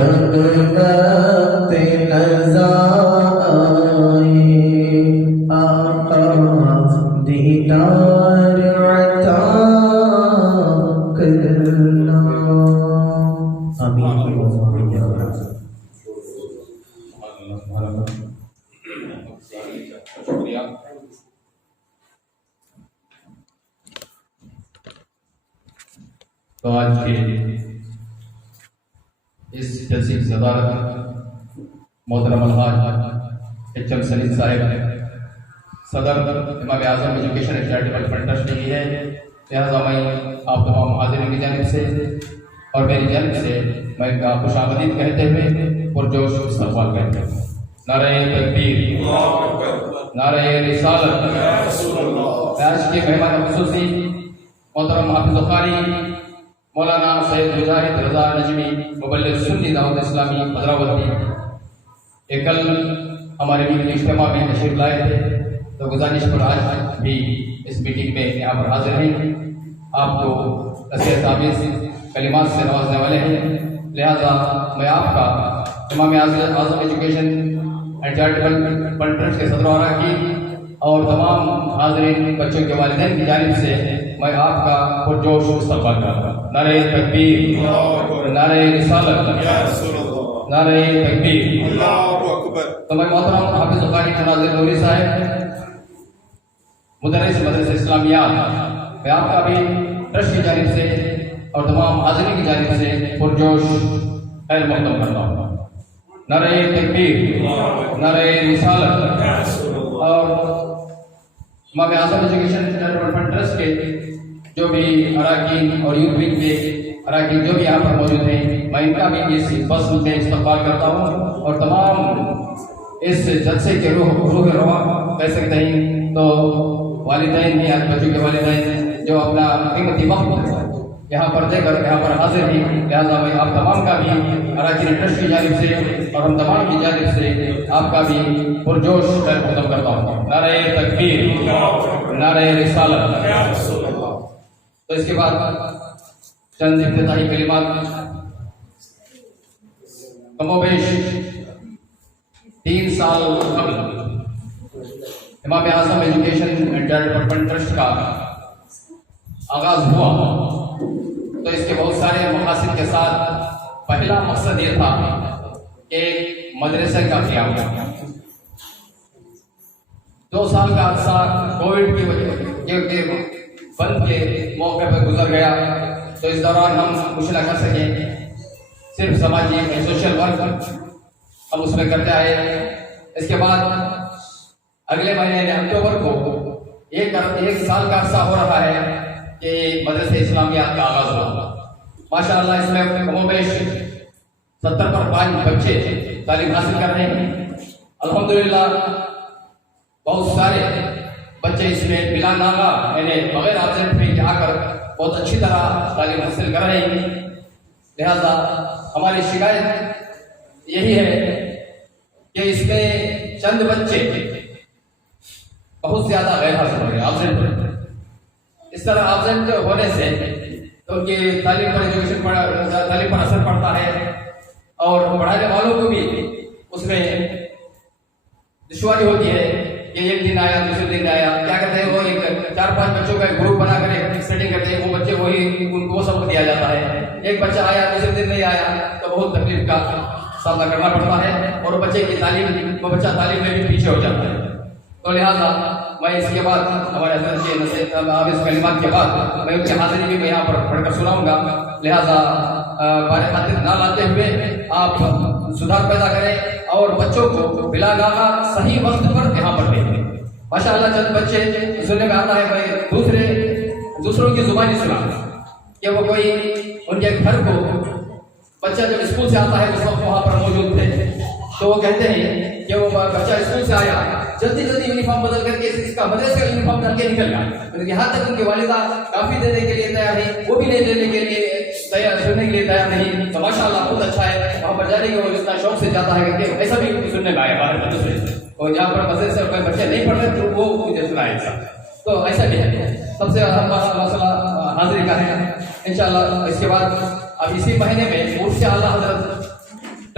وقت نظائے آقا دیدار عطا کرنا. آمین. شکریہ. تو آج کے اس جلسے کی صدارت محترم الحاج HM سلیم صاحب صدر Imam Azam education and charitable fund trust نے کی ہے. لہٰذا میں آپ تمام حاضرین کی جانب سے اور میری جانب سے میں ان کا خوش آمدید کہتے ہوئے پرجوش استقبال کرتے ہیں. نعرہ تکبیر، نعرہ رسالت. آج کے مہمان خصوصی محترم حافظ قاری مولانا سید مجاہد رضا نجمی مبلغ سنی دعوت اسلامی حیدرآباد یہ کل ہمارے میٹنگ اجتماع میں تشریف لائے تھے، تو گزارش پر آج بھی اس میٹنگ میں یہاں پر حاضر ہیں. آپ کو نصیحت آمیز کلمات سے نوازنے والے ہیں. لہذا میں آپ کا Imam Azam education and charitable fund trust کے صدر و اراکین اور تمام حاضرین بچوں کے والدین کی جانب سے میں آپ کا پرجوش استقبال کرتا ہوں. نعرہ تکبیر، نعرہ رسالت، نعرہ تکبیر. تو میں محترم حافظ قاری مناظر نوری صاحب مدرس مدرسہ اسلامیات میں آپ کا بھی ٹرسٹ کی جانب سے اور تمام حاضرین کی جانب سے پرجوش خیر مقدم کرتا ہوں. نعرہ تکبیر، نعرہ رسالت. اور امام Azam education charitable fund trust کے جو بھی اراکین اور یوتھ ونگ کے اراکین جو بھی یہاں پر موجود ہیں، میں ان کا بھی اس فصل میں استقبال کرتا ہوں اور تمام اس جلسے کے روح رواں کہہ سکتے ہیں تو والدین بھی بچوں کے والدین جو اپنا قیمتی وقت یہاں پر دے کر یہاں پر حاضر ہیں. لہٰذا میں آپ تمام کا بھی اراکین ٹرسٹ کی جانب سے اور ہم تمام کی جانب سے آپ کا بھی پرجوش خیر مقدم کرتا ہوں. نعرہ تکبیر، نعرہ رسالت. تو اس کے بعد چند افتتاحی کلمات. کم و بیش 3 سال قبل Imam Azam education and charitable fund trust کا آغاز ہوا تو اس کے بہت سارے مقاصد کے ساتھ پہلا مقصد یہ تھا کہ ایک مدرسے کا قیام کرنا. 2 سال کا عرصہ کووڈ کی وجہ سے بند کے موقع پہ گزر گیا، تو اس دوران ہم کچھ نہ کر سکیں. صرف سماجی سوشل ورک ہم اس میں کرتے آئے. اس کے بعد اگلے مہینے اکتوبر کو 1 سال کا عرصہ ہو رہا ہے کہ مدرسہ اسلامیات کا آغاز ہوا. ماشاءاللہ اس میں کم و بیش 70 پر 5 بچے تعلیم حاصل کر رہے ہیں. الحمدللہ بہت سارے بچے اس میں بلا نامہ یعنی بغیر آبزینٹ میں آ کر بہت اچھی طرح تعلیم حاصل کر رہے ہیں. لہذا ہماری شکایت یہی ہے کہ اس میں چند بچے بہت زیادہ غیر حاصل ہو رہے ہیں آبزینٹ. اس طرح آبزینٹ ہونے سے ان کی تعلیم پر اثر پڑتا ہے اور پڑھانے والوں کو بھی اس میں دشواری ہوتی ہے کہ ایک دن آیا دوسرے دن آیا. کیا کرتے ہیں وہ 4-5 بچوں کا گروپ بنا کر ایک سیٹنگ کرتے ہیں. وہ بچے وہی ان کو سبق دیا جاتا ہے. ایک بچہ آیا دوسرے دن نہیں آیا تو بہت تکلیف کا سامنا کرنا پڑتا ہے اور وہ بچے کی وہ بچہ تعلیم میں بھی پیچھے ہو جاتا ہے. تو لہٰذا میں اس کے بعد ہمارے حضرت کے نصیحت آمیز کلمات کے بعد میں ان کی حاضری بھی یہاں پر پڑھ کر سناؤں گا. لہٰذا بارے خاطر نہ لاتے ہوئے آپ سدھار پیدا کریں اور بچوں کو بلا نامہ صحیح وقت پر یہاں پر بھیجیں. ماشاءاللہ چند بچے سننے میں آتا ہے کہ دوسروں کی زبانی سنا کہ وہ کوئی ان کے گھر کو بچہ جب اسکول سے آتا ہے اس وقت وہاں پر موجود تھے تو وہ کہتے ہیں کہ وہ بچہ اسکول سے آیا جلدی یونیفارم بدل کر کے اس کا مدرسے کا یونیفارم ڈال کے نکل گیا. یہاں تک ان کی والدہ کافی دینے کے لیے تیار نہیں، وہ بھی نہیں دینے کے لیے سننے کے لیے تیار نہیں. تو ماشاءاللہ بہت اچھا ہے وہاں پر جانے کے وہ اتنا شوق سے جاتا ہے کہ ایسا بھی سننے میں آیا باہر مدرسے سے. اور جہاں پر مدرسے سے کوئی بچے نہیں پڑھ رہے تو وہ مجھے سنائے گا. تو ایسا بھی ہے. سب سے اہم مسئلہ حاضری کا ہے. انشاءاللہ اس کے بعد اب اسی مہینے میں مفتی اعلیٰ حضرت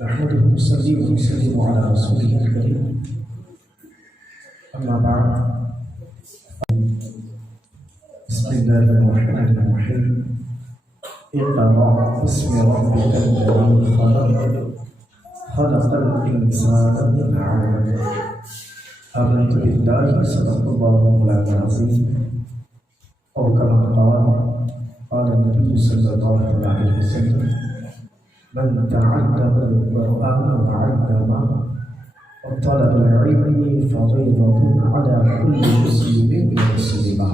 نحمده ونصلي ونسلم على رسوله الكريم أما بعد بسم الله الرحمن الرحيم اقرأ باسم ربك الذي خلق الإنسان من علق آمنت بالله صدق الله العظيم أو كما قال النبي صلى الله عليه وسلم من تعلم القرآن وعلمه وطلب العلم فريضة على كل مسلم ومسلمة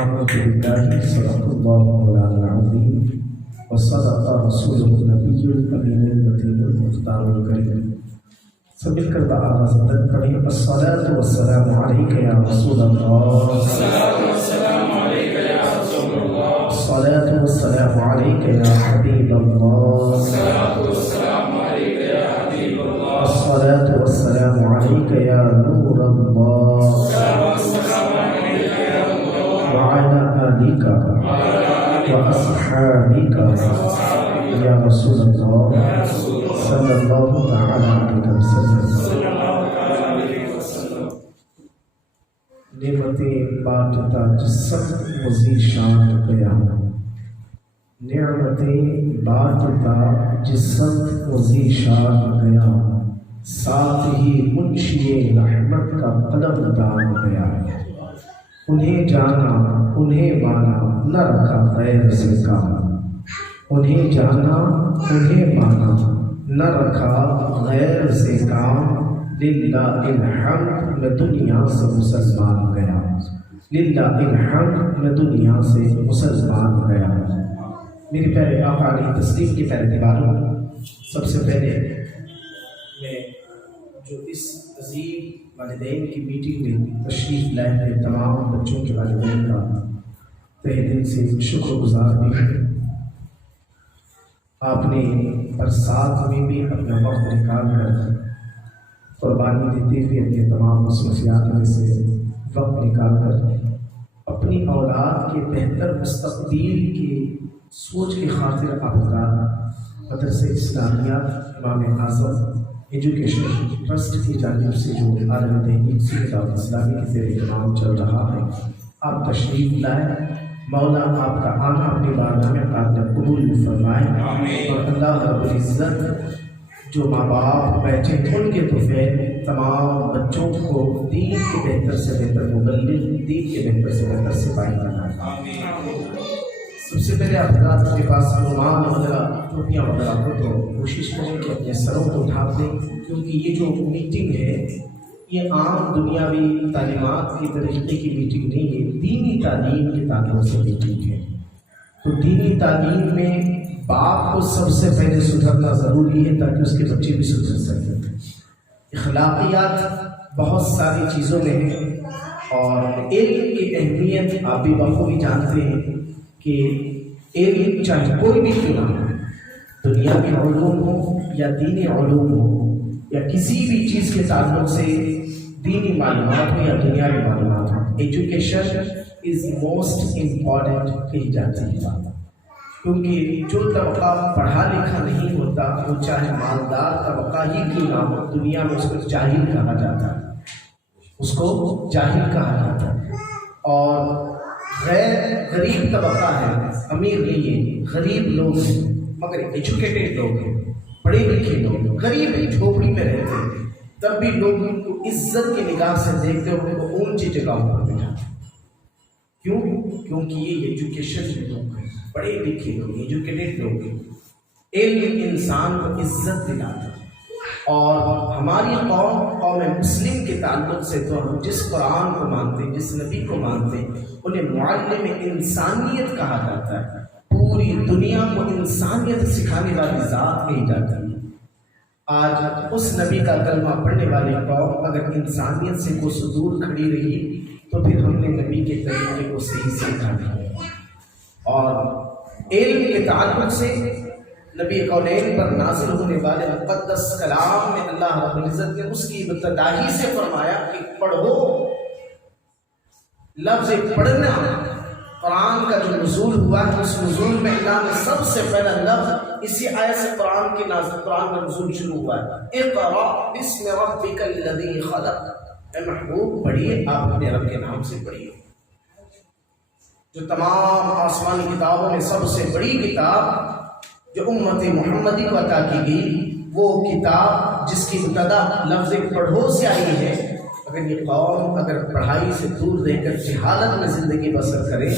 آمنت بالله صدق الله العظيم وصدق رسوله النبي الأمين المتين المختار الكريم سب مل کر آواز بلند پڑھیں الصلاة والسلام عليك يا رسول الله الصلاة والسلام عليك يا رسول الله الصلاة والسلام عليك يا حبيب الله الصلاة والسلام عليك يا حبيب الله الصلاة والسلام عليك يا نور الله الصلاة والسلام عليك يا نور الله وعلى آلك وأصحابك يا رسول الله صلى الله تعالى عليه وسلم نعمتیں بانٹتا جسم وزی شان قیام نعمتیں بانٹتا جسم وزی شان قیام ساتھ ہی منشی رحمت کا قلم دان گیا انہیں جانا انہیں مانا نہ رکھا غیر سے کام انہیں جانا انہیں مانا نہ رکھا غیر سے کام للہ الحمد میں دنیا سے مسلمان گیا للہ الحمد میں دنیا سے مسلمان گیا میرے پیارے آقا علیہ تسلیم کے پیارے دیواروں سب سے پہلے میں جو اس عظیم والدین کی میٹنگ میں تشریف لائے ہیں تمام بچوں کے والدین کا تہ دل سے شکر گزار بھی ہیں آپ نے برسات میں بھی اپنا وقت نکال کر قربانی دیتے ہوئے اپنے تمام مصروفیات میں سے وقت نکال کر اپنی اولاد کے بہتر مستقبل کی سوچ کی خاطر آپ حضرات مدرسہ اسلامیہ امام اعظم ایجوکیشن ٹرسٹ کی جانب سے جو عالم تحقیق سے دعوت اسلامی کے زیر اہتمام چل رہا ہے آپ تشریف لائیں مولا آپ کا آنا اپنی بارگاہ میں قابل قبول فرمائے اور اللہ رب العزت جو ماں باپ بیٹھے ان کے طفیل تمام بچوں کو دین کے بہتر سے بہتر مبلغ دین کے بہتر سے بہتر سپاہی بنائے سب سے پہلے آپ حضرات کے پاس رومان وغیرہ ٹوپیاں وغیرہ ہو تو کوشش کریں کہ اپنے سروں کو ڈھانپ دیں کیونکہ یہ جو میٹنگ ہے یہ عام دنیاوی تعلیمات کی طریقے کی میٹنگ نہیں ہے دینی تعلیم کے تعلق سے میٹنگ ہے تو دینی تعلیم میں باپ کو سب سے پہلے سدھرنا ضروری ہے تاکہ اس کے بچے بھی سدھر سکیں اخلاقیات بہت ساری چیزوں میں ہیں اور علم کی اہمیت آپ بھی بخوبی جانتے ہیں کہ علم چاہے کوئی بھی کیوں نہ ہو دنیاوی علوم ہو یا دینی علوم ہو یا کسی بھی چیز کے تعلق سے دینی معلومات ہو یا دنیاوی معلومات ہو ایجوکیشن از موسٹ امپورٹنٹ کہی جاتی ہے کیونکہ جو طبقہ پڑھا لکھا نہیں ہوتا وہ چاہے مالدار طبقہ ہی کیوں نہ ہو دنیا میں اس کو جاہل کہا جاتا ہے اس کو جاہل کہا جاتا ہے اور غریب طبقہ ہے، امیر نہیں ہے، غریب لوگ ہیں مگر ایجوکیٹڈ لوگ ہیں، پڑھے لکھے لوگ، غریب ہیں، جھوپڑی میں رہتے ہیں، تب بھی لوگ ان کو عزت کی نگاہ سے دیکھتے ہیں، ان کو اونچی جگہوں پر بٹھاتے ہیں۔ کیوں؟ کیونکہ یہ ایجوکیشن لوگ ہیں، پڑھے لکھے لوگ، ایجوکیٹڈ لوگ ہیں۔ علم انسان کو عزت دلاتا ہے۔ اور ہماری قوم مسلم کے تعلق سے تو ہم جس قرآن کو مانتے ہیں، جس نبی کو مانتے ہیں، انہیں معلم انسانیت کہا جاتا ہے۔ پوری دنیا کو انسانیت سکھانے والی ذات کہی جاتی ہے۔ آج اس نبی کا کلمہ پڑھنے والی قوم اگر انسانیت سے کوئی دور کھڑی رہی تو پھر ہم نے نبی کے طریقے کو صحیح سیکھا نہیں۔ اور علم کے تعلق سے نبی کونین پر نازل ہونے والے مقدس کلام میں اللہ رب العزت نے اس کی ابتدا ہی سے فرمایا کہ پڑھو۔ لفظ پڑھنا قرآن کا جو نزول ہوا ہے، اس نزول میں اللہ نے سب سے پہلا لفظ اسی آیت سے قرآن کا نزول شروع ہوا ہے، اقرأ بسم ربک الذی خلق۔ اے محبوب پڑھیے، آپ اپنے رب کے نام سے پڑھیے۔ جو تمام آسمانی کتابوں میں سب سے بڑی کتاب جو امت محمدی کو عطا کی گئی، وہ کتاب جس کی ابتدا لفظ پڑھو سے آئی ہے، اگر یہ قوم اگر پڑھائی سے دور رہ کر جہالت میں زندگی بسر کرے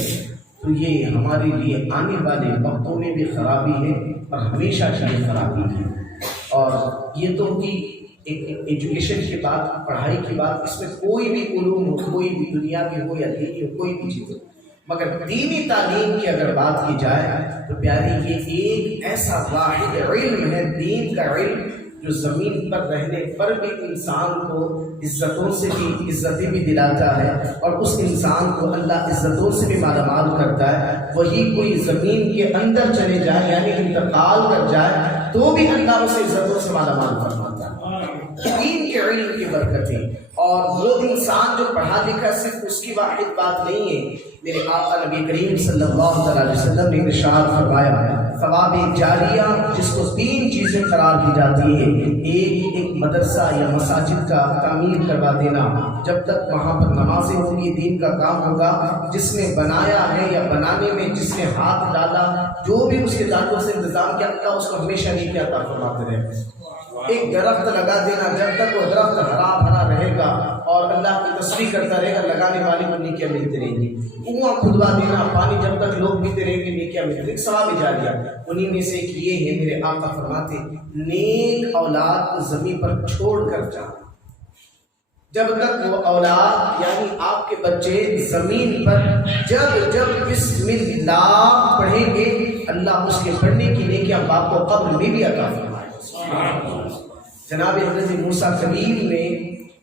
تو یہ ہمارے لیے آنے والے وقتوں میں بھی خرابی ہے اور ہمیشہ کی یہ خرابی ہے۔ اور یہ تو کہ ایجوکیشن کی بات، پڑھائی کی بات، اس میں کوئی بھی علوم ہو، کوئی بھی دنیاوی ہو یا دینی ہو، کوئی بھی چیز ہو، مگر دینی تعلیم کی اگر بات کی جائے تو پیاری یہ ایک ایسا واحد علم ہے، دین کا علم، جو زمین پر رہنے پر بھی انسان کو عزتیں بھی دلاتا ہے، اور اس انسان کو اللہ عزتوں سے بھی مالا مال کرتا ہے۔ وہی کوئی زمین کے اندر چلے جائے یعنی انتقال کر جائے تو بھی اللہ اسے عزتوں سے مالا مال فرماتا ہے، دین کے علم کی برکتیں۔ اور وہ انسان جو پڑھا لکھا صرف اس کی واحد بات نہیں ہے، میرے آقا نبی کریم صلی اللہ علیہ وسلم نے ارشاد فرمایا، ثواب جاریہ جس کو 3 چیزیں قرار دی جاتی ہے، ایک مدرسہ یا مساجد کا تعمیر کروا دینا، جب تک وہاں پر نمازیں ہوں گی، دین کا کام ہوگا، جس نے بنایا ہے یا بنانے میں جس نے ہاتھ ڈالا، جو بھی اس کے تعلق سے انتظام کیا تھا، اس کو ہمیشہ نیکی عطا فرماتے رہے۔ ایک درخت لگا دینا، جب تک وہ درخت ہرا بھرا رہے گا اور اللہ کی تسبیح کرتا رہے گا، لگانے والے کو نیکیاں ملتی رہیں گی۔ کنواں کھدوا دینا، پانی جب تک لوگ پیتے رہیں گے، نیکیاں ملتی رہیں گی، ثواب جاریہ۔ انہی میں سے ایک یہ ہے، میرے آقا فرماتے، نیک اولاد کو زمین پر چھوڑ کر جانا۔ جب تک وہ اولاد یعنی آپ کے بچے زمین پر جب بسم اللہ پڑھیں گے، اللہ اس کے پڑھنے کی نیکیاں باپ کو قبر میں بھی عطا فرمائے۔ جناب حضرت موسیٰ کلیم نے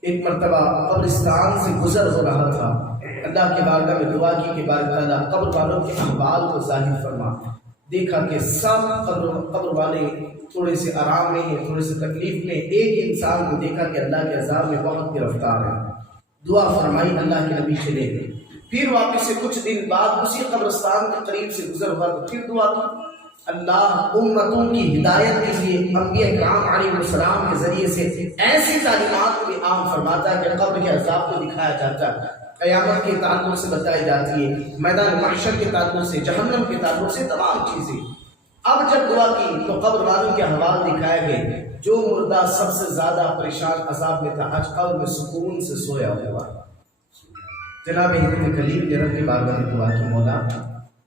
ایک مرتبہ قبرستان سے گزر ہو رہا تھا، اللہ کے بارگاہ میں دعا کی کہ بارک تعالیٰ قبر والوں کے احوال کو ظاہر فرما۔ دیکھا کہ سب قبر والے تھوڑے سے آرام میں ہیں، تھوڑے سے تکلیف میں، ایک انسان کو دیکھا کہ اللہ کے عذاب میں بہت گرفتار ہے۔ دعا فرمائی، اللہ کے نبی چلے گئے، پھر واپس سے کچھ دن بعد اسی قبرستان کے قریب سے گزر ہوا تو پھر دعا کی، اللہ امتوں کی ہدایت کے لیے انبیاء کرام علیہ السلام کے ذریعے سے ایسی تعلیمات بھی عام فرماتا ہے کہ قبر کے عذاب کو دکھایا جاتا ہے، قیامت کے تعلق سے بتائی جاتی ہے، میدان محشر کے تعلق سے، جہنم کے تعلق سے، تمام چیزیں۔ اب جب دعا کی تو قبر والوں کے احوال دکھائے گئے، جو مردہ سب سے زیادہ پریشان عذاب میں تھا، آج قبر میں سکون سے سویا ہوا۔ جناب حضرت کلیم نے رب کی بارگاہ میں دعا کی، مولا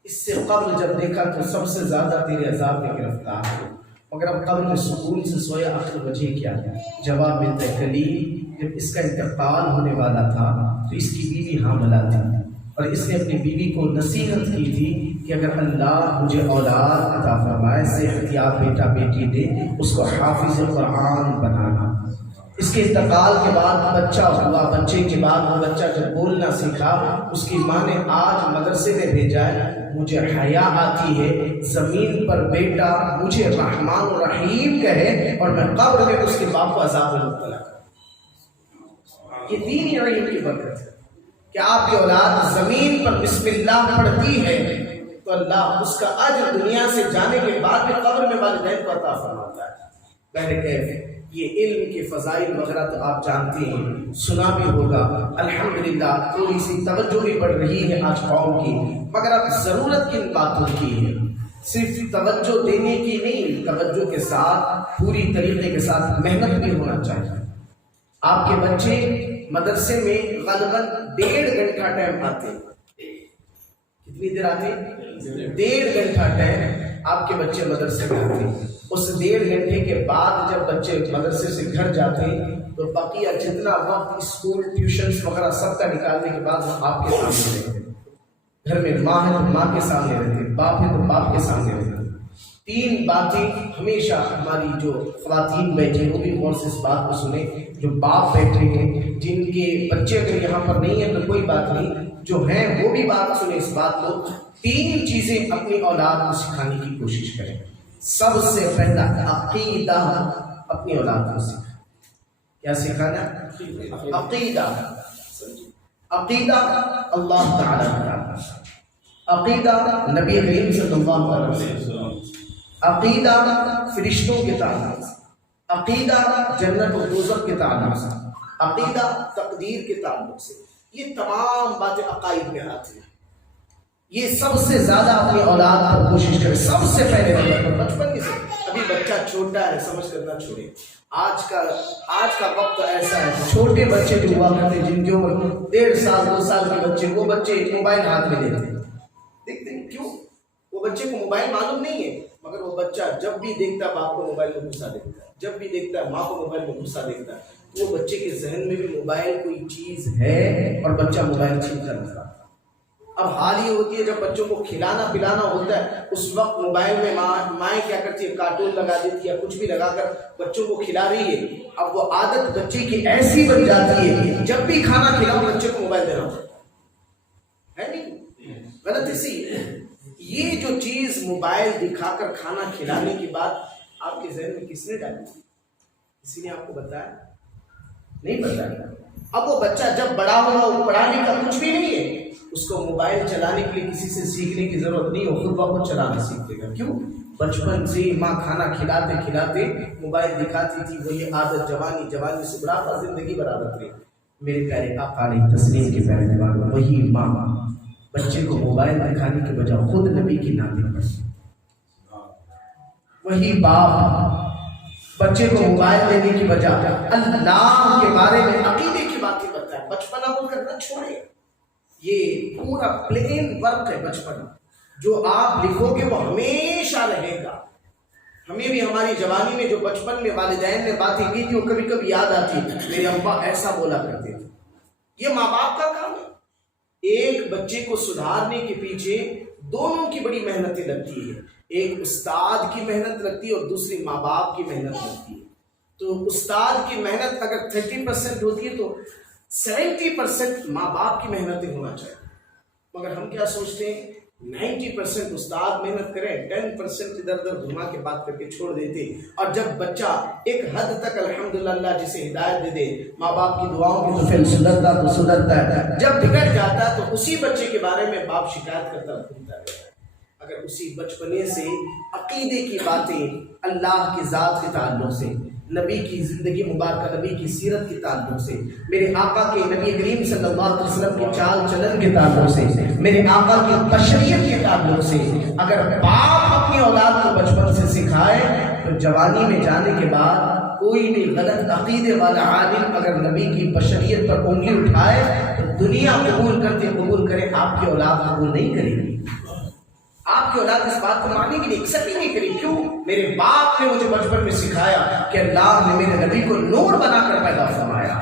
اس سے قبل جب دیکھا تو سب سے زیادہ تیرے عذاب میں گرفتار ہے، مگر اب قبر میں سکون سے سویا، آخر وجہ کیا ہے؟ جواب ملتا ہے، کلیم جب اس کا انتقال ہونے والا تھا تو اس کی بیوی حاملہ تھی، اور اس نے اپنی بیوی کو نصیحت کی تھی کہ اگر اللہ مجھے اولاد عطا فرمائے، صحت یاب بیٹا بیٹی دے، اس کو حافظ قرآن بنانا۔ اس کے انتقال کے بعد بچہ ہوا، بچے کے بعد وہ بچہ جب بولنا سیکھا، اس کی ماں نے آج مدرسے میں بھیجا ہے، مجھے حیا آتی ہے زمین پر بیٹا مجھے رحمان و رحیم کہے اور میں قبر میں اس کے باپ کو عذاب میں مبتلا کروں۔ یہ دینی علم کی برکت ہے کہ آپ کی اولاد زمین پر بسم اللہ پڑھتی ہے تو اللہ اس کا اجر دنیا سے جانے کے بعد بھی قبر میں والدین کو عطا فرماتا ہے۔ پہلے کہ یہ علم کے فضائل وغیرہ تو آپ جانتے ہیں، سنا بھی ہوگا۔ الحمدللہ تھوڑی سی توجہ بھی بڑھ رہی ہے آج قوم کی، مگر اب ضرورت کن باتوں کی ہے؟ صرف توجہ دینے کی نہیں، توجہ کے ساتھ پوری طریقے کے ساتھ محنت بھی ہونا چاہیے۔ آپ کے بچے مدرسے میں غالباً 1.5 گھنٹہ ٹائم آتے ہیں، کتنی دیر آتے ہیں؟ 1.5 گھنٹہ ٹائم آپ کے بچے مدرسے میں آتے ہیں۔ اس 1.5 گھنٹے کے بعد جب بچے مدرسے سے گھر جاتے ہیں تو بقیہ جتنا وقت اسکول ٹیوشنز وغیرہ سب کا نکالنے کے بعد وہ آپ کے سامنے رہتے ہیں۔ گھر میں ماں ہے تو ماں کے سامنے رہتے ہیں، باپ ہے تو باپ کے سامنے رہتے ہیں۔ 3 باتیں ہمیشہ ہماری جو خواتین بیٹھے وہ بھی غور سے اس بات کو سنیں، جو باپ بیٹھے ہیں جن کے بچے اگر یہاں پر نہیں ہیں تو کوئی بات نہیں، جو ہیں وہ بھی بات سنیں اس بات کو۔ 3 چیزیں اپنی اولاد کو سکھانے کی کوشش کریں۔ سب سے پہلا عقیدہ اپنی اولاد کو سکھائیں۔ کیا سکھانا؟ عقیدہ۔ عقیدہ اللہ تعالیٰ کا، عقیدہ نبی کریم صلی اللہ علیہ وسلم، عقیدہ فرشتوں کے تعلق سے، عقیدہ جنت و دوزخ کے تعلق سے، عقیدہ تقدیر کے تعلق سے، یہ تمام باتیں عقائد میں آتی ہیں۔ یہ سب سے زیادہ اپنی اولاد پر کوشش کرے، سب سے پہلے بچپن سے۔ ابھی بچہ چھوٹا ہے، سمجھ کر نہ چھوڑے۔ آج کا وقت ایسا ہے، چھوٹے بچے جو ہوا کرتے جن کی عمر 1.5 سال 2 سال کے بچے، وہ بچے موبائل ہاتھ میں لیتے ہیں۔ دیکھتے ہیں کیوں؟ وہ بچے کو موبائل معلوم نہیں ہے، مگر وہ بچہ جب بھی دیکھتا ہے باپ کو موبائل میں گھسا دیکھتا ہے، جب بھی دیکھتا ہے ماں کو موبائل میں گھسا دیکھتا ہے، تو وہ بچے کے ذہن میں بھی موبائل کوئی چیز ہے اور بچہ موبائل چھین کر نظر آتا ہے۔ اب حال یہ ہوتی ہے جب بچوں کو کھلانا پلانا ہوتا ہے، اس وقت موبائل میں مائیں کیا کرتی ہے، کارٹون لگا دیتی ہے یا کچھ بھی لگا کر بچوں کو کھلا رہی ہے۔ اب وہ عادت بچے کی ایسی بن جاتی ہے جب بھی کھانا کھلاؤ بچے کو موبائل دینا ہوتا ہے نہیں؟ غلط اسی یہ جو چیز موبائل دکھا کر کھانا کھلانے کے بعد آپ کے ذہن میں کس نے ڈالی؟ کسی نے آپ کو بتایا؟ نہیں بتایا۔ اب وہ بچہ جب بڑا ہوگا، وہ پڑھانے کا کچھ بھی نہیں ہے، اس کو موبائل چلانے کے لیے کسی سے سیکھنے کی ضرورت نہیں، وہ خود بخود چلانا سیکھے گا۔ کیوں؟ بچپن سے ماں کھانا کھلاتے کھلاتے موبائل دکھاتی تھی، وہ یہ عادت جوانی سے بڑھاپا زندگی برابر رہی۔ میرے پیارے آقا علیہ تسلیم کے پیارے دیوان، وہی ماں بچے کو موبائل دکھانے کے بجائے خود نبی کی نعتیں پڑھتی، وہی باپ بچے کو موبائل دینے کی بجائے اللہ کے بارے میں عقیدے کی باتیں بتائے۔ بچپنا بول کر نہ چھوڑے، یہ پورا پلین ورک ہے بچپن، جو آپ لکھو گے وہ ہمیشہ رہے گا۔ ہمیں بھی ہماری جوانی میں جو بچپن میں والدین نے باتیں کی تھی وہ کبھی کبھی یاد آتی ہے، میرے ابا ایسا بولا کرتے تھے۔ یہ ماں باپ کا کام ہے۔ ایک بچے کو سدھارنے کے پیچھے دونوں کی بڑی محنتیں لگتی ہے، ایک استاد کی محنت لگتی ہے اور دوسری ماں باپ کی محنت لگتی ہے۔ تو استاد کی محنت اگر 30% ہوتی ہے تو 70% ماں باپ کی محنتیں ہونا چاہیے، مگر ہم کیا سوچتے ہیں 90% استاد محنت کریں، 10% ادھر ادھر گھما کے بات کر کے چھوڑ دیتے۔ اور جب بچہ ایک حد تک الحمدللہ اللہ جسے ہدایت دے دے، ماں باپ کی دعاؤں کی تو پھر سدھرتا ہے، جب بگڑ جاتا ہے تو اسی بچے کے بارے میں باپ شکایت کرتا رہتا ہے۔ اگر اسی بچپنے سے عقیدے کی باتیں اللہ کی ذات کے تعلق سے، نبی کی زندگی مبارکہ، نبی کی سیرت کے تعلق سے، میرے آقا کے نبی کریم صلی اللہ علیہ وسلم کی چال چلن کے تعلق سے، میرے آقا کی بشریت کے تعلق سے اگر باپ اپنی اولاد کو بچپن سے سکھائے تو جوانی میں جانے کے بعد کوئی بھی غلط عقیدے والا عالم اگر نبی کی بشریت پر انگلی اٹھائے تو دنیا قبول کرے، آپ کی اولاد قبول نہیں کرے گی۔ آپ کی اولاد اس بات کو ماننے کے لیے ایکسپٹ ہی نہیں کری۔ کیوں؟ میرے باپ نے مجھے بچپن میں سکھایا کہ اللہ نے میرے نبی کو نور بنا کر پیدا فرمایا۔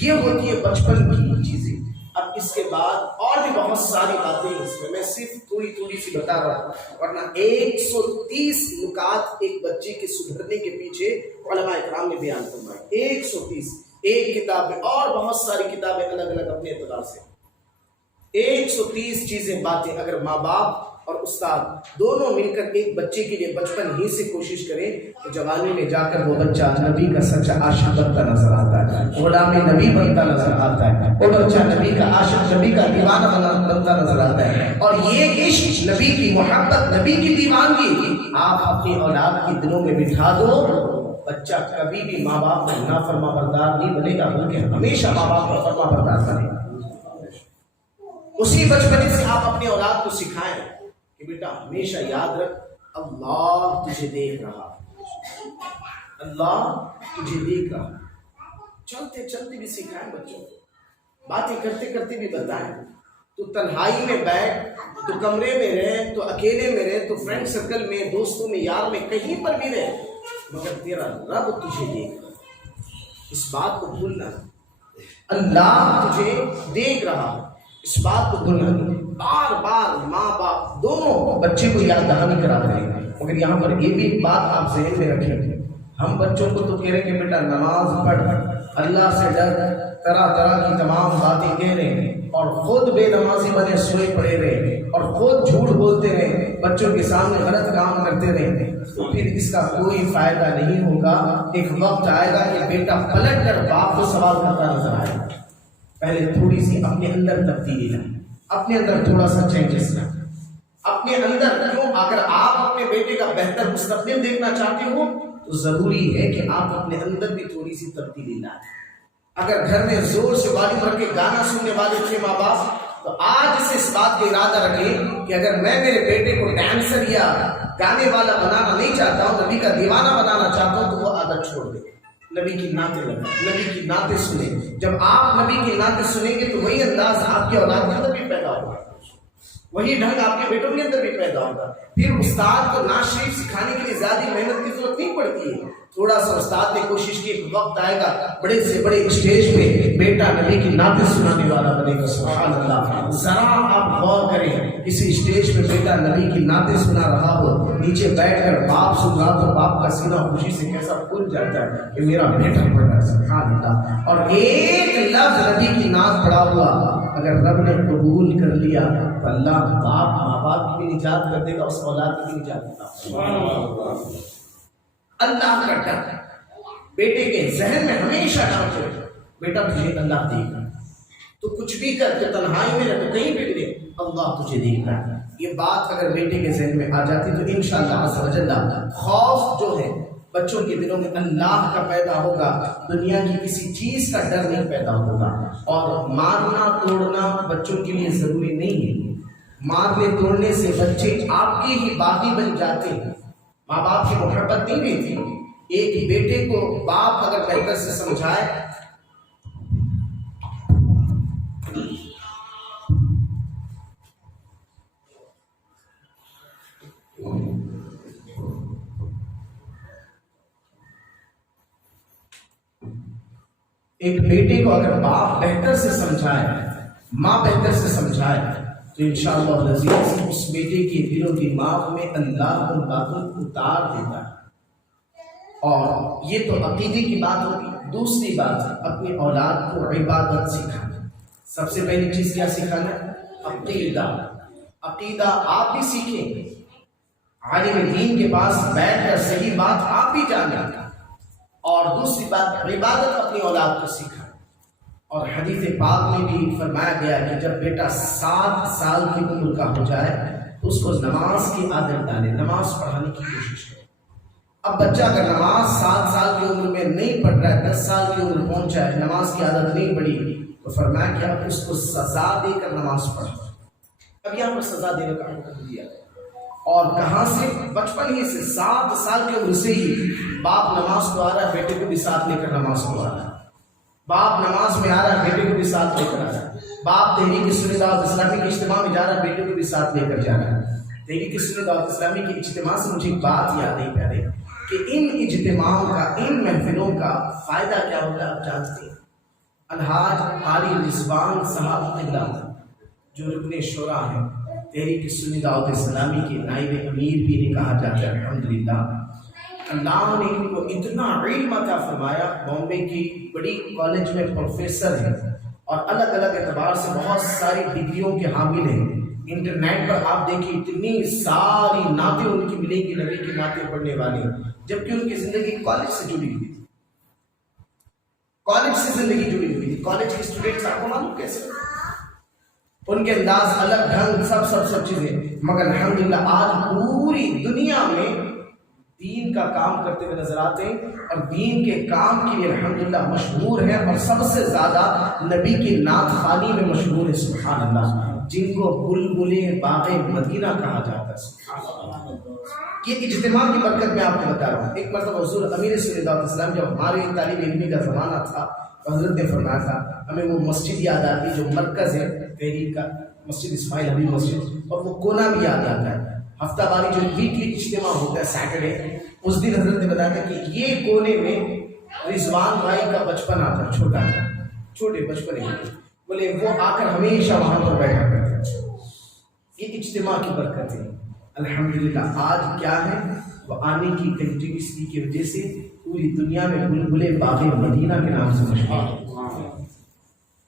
یہ ہوتی ہے بچپن کی چیزیں۔ اب اس کے بعد اور بھی بہت ساری باتیں اس میں صرف تھوڑی سی بتا رہا ہوں، ورنہ 130 نکات ایک بچے کے سدھرنے کے پیچھے علماء اکرام نے بیان فرمائے۔ 130 ایک کتاب میں، اور بہت ساری کتابیں الگ الگ اپنے اعتبار سے۔ 130 چیزیں باتیں اگر ماں باپ اور استاد دونوں مل کر ایک بچے کے لیے بچپن ہی سے کوشش کریں تو جوانی میں جا کر وہ بچہ نبی کا سچا عاشق بنتا نظر آتا ہے، غلام نبی بنتا نظر آتا ہے، وہ بچہ نبی کا عاشق، نبی کا دیوانہ بنتا نظر آتا ہے۔ اور یہ عشق، نبی کی محبت، نبی کی دیوانگی آپ اپنی اولاد کے دلوں میں بٹھا دو، بچہ کبھی بھی ماں باپ کا نافرما بردار نہیں بنے گا، بلکہ ہمیشہ ماں باپ کا فرما بردار بنے گا۔ اسی بچپن سے آپ اپنے اولاد کو سکھائیں کہ بیٹا ہمیشہ یاد رکھ اللہ تجھے دیکھ رہا، اللہ تجھے دیکھ رہا۔ چلتے چلتے بھی سکھائیں بچوں کو، باتیں کرتے کرتے بھی بتائیں۔ تو تنہائی میں بیٹھ، تو کمرے میں رہ، تو اکیلے میں رہ، تو فرینڈ سرکل میں، دوستوں میں، یار میں، کہیں پر بھی رہ، مگر تیرا رب تجھے دیکھ رہا، اس بات کو بھولنا نہیں۔ اللہ تجھے دیکھ رہا، اس بات کو بھولنا نہیں۔ بار بار ماں باپ دونوں بچے کو یاد دہانی کراتے ہیں، مگر یہاں پر یہ بھی بات آپ ذہن میں رکھیں، ہم بچوں کو تو کہہ رہے ہیں کہ بیٹا نماز پڑھ، اللہ سے ڈر، طرح طرح کی تمام باتیں کہہ رہے ہیں، اور خود بے نمازی بنے سوئے پڑے رہے، اور خود جھوٹ بولتے رہے، بچوں کے سامنے غلط کام کرتے رہے، تو پھر اس کا کوئی فائدہ نہیں ہوگا۔ ایک وقت آئے گا کہ بیٹا پلٹ کر باپ کو سوال کرتا نظر آئے گا۔ پہلے تھوڑی سی اپنے اندر تبدیلی لائیں، اپنے اندر تھوڑا سا چینجز لائیں، اپنے اندر کیوں؟ اگر آپ اپنے بیٹے کا بہتر مستقبل دیکھنا چاہتے ہو تو ضروری ہے کہ آپ اپنے اندر بھی تھوڑی سی تبدیلی لائیں۔ اگر گھر میں زور سے والیوم رکھ کے گانا سننے والے تھے ماں باپ، تو آج سے اس بات کا ارادہ رکھیں کہ اگر میں میرے بیٹے کو ڈانسر یا گانے والا بنانا نہیں چاہتا ہوں، نبی کا دیوانہ بنانا چاہتا ہوں، تو وہ عادت چھوڑ دے، نبی کی نعتیں لگائیں، نبی کی نعتیں سنیں۔ جب آپ نبی کی نعتیں سنیں گے تو وہی انداز آپ کی اولاد کے اندر بھی پیدا ہوگا، وہی ڈھنگ آپ کے بیٹوں کے اندر بھی پیدا ہوگا۔ پھر استاد کو نعت شریف سکھانے کے لیے زیادہ محنت کی ضرورت نہیں پڑتی ہے، تھوڑا سا استاد نے کوشش کی، ایک وقت آئے گا بڑے سے بڑے اسٹیج پہ بیٹا نبی کی نعتیں سنانے والا بنے گا۔ سبحان اللہ! ذرا آپ غور کریں، کسی اسٹیج پہ بیٹا نبی کی نعتیں سنا رہا ہو، نیچے بیٹھ کر باپ سن رہا تو باپ کا سینہ خوشی سے کیسا پھول جاتا ہے کہ میرا بیٹا پڑھ رہا ہے۔ سبحان اللہ! اور ایک لفظ نبی کی نعت پڑھا ہوا اگر رب نے قبول کر لیا تو اللہ ماں باپ کی بھی نجات کر دے گا، اس اولاد کی بھی نجات کر دے گا۔ اللہ کا ڈر بیٹے کے ذہن میں ہمیشہ ڈال کے رکھو، بیٹا تجھے اللہ دیکھ رہا ہے، تو کچھ بھی کر کے تنہائی میں رہ تو کہیں بھی رہے، اللہ تجھے دیکھ رہا ہے۔ یہ بات اگر بیٹے کے ذہن میں آ جاتی تو انشاءاللہ عز و جل خوف جو ہے بچوں کے دلوں میں اللہ کا پیدا ہوگا، دنیا کی کسی چیز کا ڈر نہیں پیدا ہوگا۔ اور مارنا توڑنا بچوں کے لیے ضروری نہیں ہے، مارنے توڑنے سے بچے آپ کے ہی باغی بن جاتے ہیں، ماں باپ کی محبت نہیں رہتی۔ ایک بیٹے کو باپ اگر بہتر سے سمجھائے، ایک بیٹے کو اگر باپ بہتر سے سمجھائے، ماں بہتر سے سمجھائے، تو انشاءاللہ العزیز اس بیٹے کے دل و دماغ میں اللہ ان باتوں کو اتار دیتا ہے۔ اور یہ تو عقیدے کی بات ہوگی۔ دوسری بات ہے اپنی اولاد کو عبادت سکھانا۔ سب سے پہلی چیز کیا سکھانا ہے؟ عقیدہ۔ عقیدہ آپ بھی سیکھیں، عالم دین کے پاس بیٹھ کر صحیح بات آپ بھی جانیں، اور دوسری بات عبادت اپنی اولاد کو سکھائیں۔ اور حدیث پاک میں بھی فرمایا گیا کہ جب بیٹا 7 سال کی عمر کا ہو جائے تو اس کو نماز کی عادت ڈالے، نماز پڑھانے کی کوشش کرے۔ اب بچہ اگر نماز 7 سال کی عمر میں نہیں پڑھ رہا ہے، 10 سال کی عمر پہنچا ہے، نماز کی عادت نہیں پڑی، تو فرمایا کہ اب اس کو سزا دے کر نماز پڑھو۔ اب یہاں پر سزا دینے کا حکم دیا ہے، اور کہاں سے؟ بچپن ہی سے، 7 سال کی عمر سے ہی باپ نماز کو آ رہا ہے، بیٹے کو بھی ساتھ لے کر نماز کو آ رہا ہے، باپ نماز میں آ رہا ہے، بیٹے کو بھی ساتھ لے کر آ رہا ہے، باپ تحریک سنت دعوت اسلامی کے اجتماع میں جا رہا ہے، بیٹے کو بھی ساتھ لے کر جا رہا ہے۔ تحریک سنت دعوت اسلامی کے اجتماع سے مجھے ایک بات یاد آئی پہلے کہ ان اجتماعوں کا، ان محفلوں کا فائدہ کیا ہوتا ہے آپ جانتے ہیں؟ الحاج قاری رضوان صاحب اللہ جو رکن شورا ہیں، تحریک سنت دعوت اسلامی کے نائب امیر بھی نے کہا جاتا ہے، الحمدللہ اللہ نے ان کو اتنا علم عطا فرمایا، بامبے کی بڑی کالج میں پروفیسر ہیں، اور الگ الگ اعتبار سے بہت ساری ڈگریوں کے حامل ہیں۔ انٹرنیٹ پر آپ دیکھیں اتنی ساری نعتیں ان کی ملیں گی، نبی کی نعتیں پڑھنے والی، جبکہ ان کی زندگی کالج سے جڑی ہوئی تھی، کالج سے زندگی جڑی ہوئی تھی۔ کالج کے اسٹوڈنٹس آپ کو معلوم کیسے؟ ان کے انداز الگ، ڈھنگ، سب چیزیں، مگر الحمدللہ آج پوری دنیا میں دین کا کام کرتے ہوئے نظر آتے ہیں اور دین کے کام کے لیے الحمدللہ مشہور ہیں اور سب سے زیادہ نبی کی نعت خوانی میں مشہور ہے، سبحان اللہ، جن کو بلبل باغ مدینہ کہا جاتا ہے، سبحان اللہ۔ یہ اجتماع کی برکت میں آپ کو بتا رہا ہوں۔ ایک مرتبہ حضور امیر صلی اللہ علیہ وسلم جب ہمارے طالب علمی کا زمانہ تھا تو حضرت نے فرمایا تھا، ہمیں وہ مسجد یاد آتی جو مرکز ہے تحریک کا، مسجد اسماعیل حبیب مسجد، اور وہ کونا بھی یاد آتا ہے۔ ہفتہ واری جو ویکلی اجتماع ہوتا ہے سیٹرڈے، اس دن حضرت نے بتایا تھا کہ یہ کونے میں رضوان بھائی کا بچپن آتا، چھوٹا تھا، چھوٹے بچپن میں، بولے وہ آ کر ہمیشہ وہاں پر بیٹھا کرتے تھے۔ یہ اجتماع کی برکت ہے الحمدللہ۔ آج کیا ہے، وہ آنے کی کنٹینیوسٹی کی وجہ سے پوری دنیا میں بلبل باغ مدینہ کے نام سے مشہور۔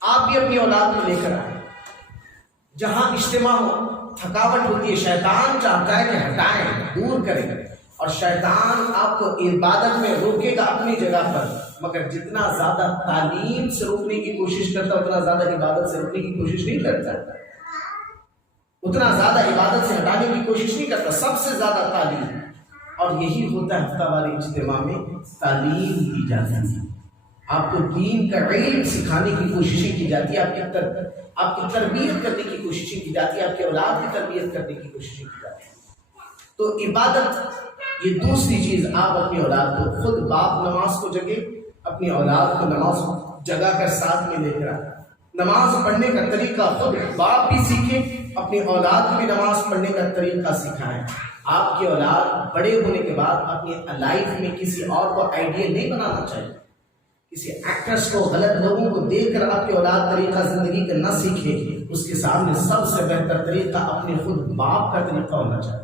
آپ بھی اپنی اولاد کو لے کر آئے، جہاں اجتماع ہو تھکاوٹ ہوتی ہے، شیطان چاہتا ہے کہ ہٹائیں، دور کریں، اور شیطان آپ کو عبادت میں روکے گا اپنی جگہ پر، مگر جتنا زیادہ تعلیم سے روکنے کی کوشش کرتا اتنا زیادہ عبادت سے روکنے کی کوشش نہیں کرتا، اتنا زیادہ عبادت سے ہٹانے کی کوشش نہیں کرتا، سب سے زیادہ تعلیم۔ اور یہی ہوتا ہے ہفتہ والے اجتماع میں، تعلیم دی جاتی ہے، آپ کو دین کا علم سکھانے کی کوششیں کی جاتی ہے، آپ کی تربیت کرنے کی کوششیں کی جاتی ہے، آپ کی اولاد کی تربیت کرنے کی کوششیں کی جاتی ہے۔ تو عبادت یہ دوسری چیز، آپ اپنی اولاد کو، خود باپ نماز کو جگے، اپنی اولاد کو نماز جگا کر ساتھ میں لے کر آئے، نماز پڑھنے کا طریقہ خود باپ بھی سیکھے، اپنی اولاد کو بھی نماز پڑھنے کا طریقہ سکھائیں۔ آپ کی اولاد بڑے ہونے کے بعد اپنی لائف میں کسی اور کو آئیڈیل نہیں بنانا چاہیے، کسی ایکٹرس کو، غلط لوگوں کو دیکھ کر آپ کی اولاد طریقہ زندگی کا نہ سیکھے، اس کے سامنے سب سے بہتر طریقہ اپنے خود باپ کا طریقہ ہونا چاہیے۔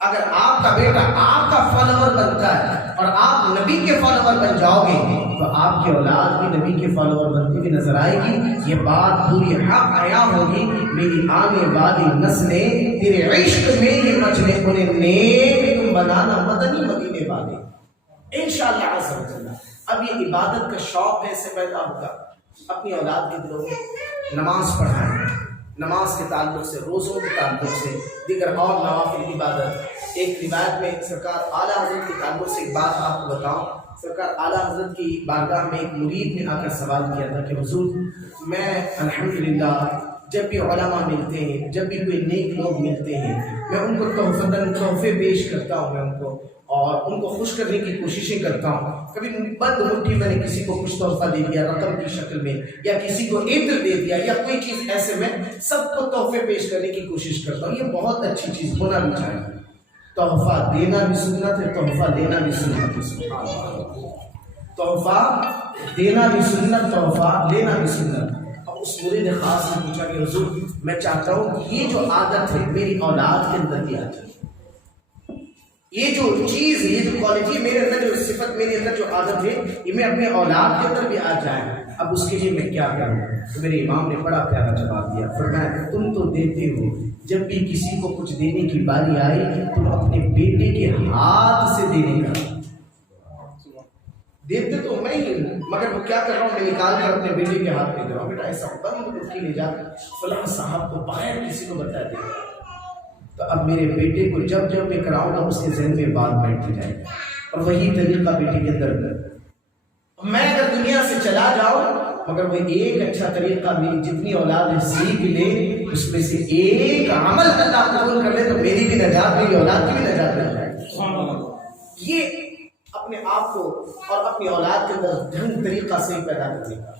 اگر آپ کا بیٹا آپ کا فالوور بنتا ہے اور آپ نبی کے فالوور بن جاؤ گے تو آپ کی اولاد بھی نبی کے فالوور بنتی ہوئی نظر آئے گی۔ یہ بات پوری حق عیاں ہوگی، میری آنے والی نسلیں تیرے عشق میں یہ مچلے، انہیں نیک تم بنانا مدنی مدینے والے، انشاءاللہ عز و جل۔ اب یہ عبادت کا شوق ایسے پیدا ہوگا، اپنی اولاد کے دلوں میں نماز پڑھائیں، نماز کے تعلق سے، روزوں کے تعلق سے، دیگر اور نوافل عبادت۔ ایک روایت میں سرکار اعلیٰ حضرت کے تعلق سے ایک بات آپ کو بتاؤں، سرکار اعلیٰ حضرت کی بارگاہ میں ایک مرید نے آ کر سوال کیا تھا کہ حضور میں الحمدللہ جب بھی علماء ملتے ہیں، جب بھی کوئی نیک لوگ ملتے ہیں، میں ان کو تحفے پیش کرتا ہوں، میں ان کو اور ان کو خوش کرنے کی کوششیں کرتا ہوں۔ کبھی بد مٹھی میں نے کسی کو کچھ تحفہ دے دیا رقم کی شکل میں، یا کسی کو عطر دے دیا، یا کوئی چیز ایسے، میں سب کو تحفے پیش کرنے کی کوشش کرتا ہوں۔ یہ بہت اچھی چیز ہونا بھی چاہیے، تحفہ دینا بھی سنت ہے، تحفہ لینا بھی سنت ہے، تحفہ دینا بھی سنت، تحفہ لینا بھی سنت۔ اب اس مرید خاص نے پوچھا کہ حضور میں چاہتا ہوں کہ یہ جو عادت ہے میری اولاد کے اندر بھی آ جائے، یہ جو چیز، یہ جو کوالٹی میرے اندر، جو صفت میرے اندر، جو عادت ہے، یہ میں اپنے اولاد کے اندر بھی آ جائے۔ اب اس کے لیے میں کیا کروں؟ تو میرے امام نے بڑا پیارا جواب دیا، فرمایا تم تو دیتے ہو، جب بھی کسی کو کچھ دینے کی باری آئے تم اپنے بیٹے کے ہاتھ سے دینے کا، دیتے تو میں ہی ہوں، مگر وہ کیا کر رہا ہوں، میں نکال کر اپنے بیٹے کے ہاتھ میں دے رہا ہوں، بیٹا ایسا بند اٹھ کے لے جا کر فلاں صاحب کو باہر کسی کو بتا دے گا۔ تو اب میرے بیٹے کو جب جب میں کراؤں گا اس کے ذہن میں بات بیٹھ جائے گی، اور وہی طریقہ بیٹے کے اندر۔ میں اگر دنیا سے چلا جاؤں مگر وہ ایک اچھا طریقہ میری جتنی اولاد ہے سیکھ لے، اس میں سے ایک عمل اللہ قبول کر لے تو میری بھی نجات، میری اولاد کی بھی نجات مل جائے گی۔ یہ اپنے آپ کو اور اپنی اولاد کے اندر ڈھنگ طریقہ سے پیدا کرنے کا۔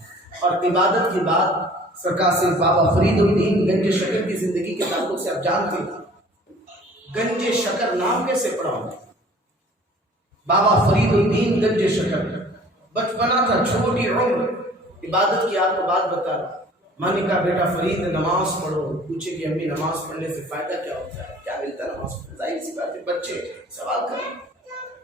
اور عبادت کی بات سرکار سے بابا فرید الدین گنج شکر کی زندگی کے تعلق سے آپ جانتے ہیں، گنج شکر نام کیسے پڑا ہوں؟ بابا فرید الدین گنج شکر، بچپنا تھا، چھوٹی عمر، عبادت کی آپ کو بات بتا رہا۔ ماں نے کہا بیٹا فرید نماز پڑھو، پوچھے کہ امی نماز پڑھنے سے فائدہ کیا ہوتا ہے، کیا ملتا ہے نماز پڑھنے؟ ظاہر سی بات ہے بچے سوال کریں۔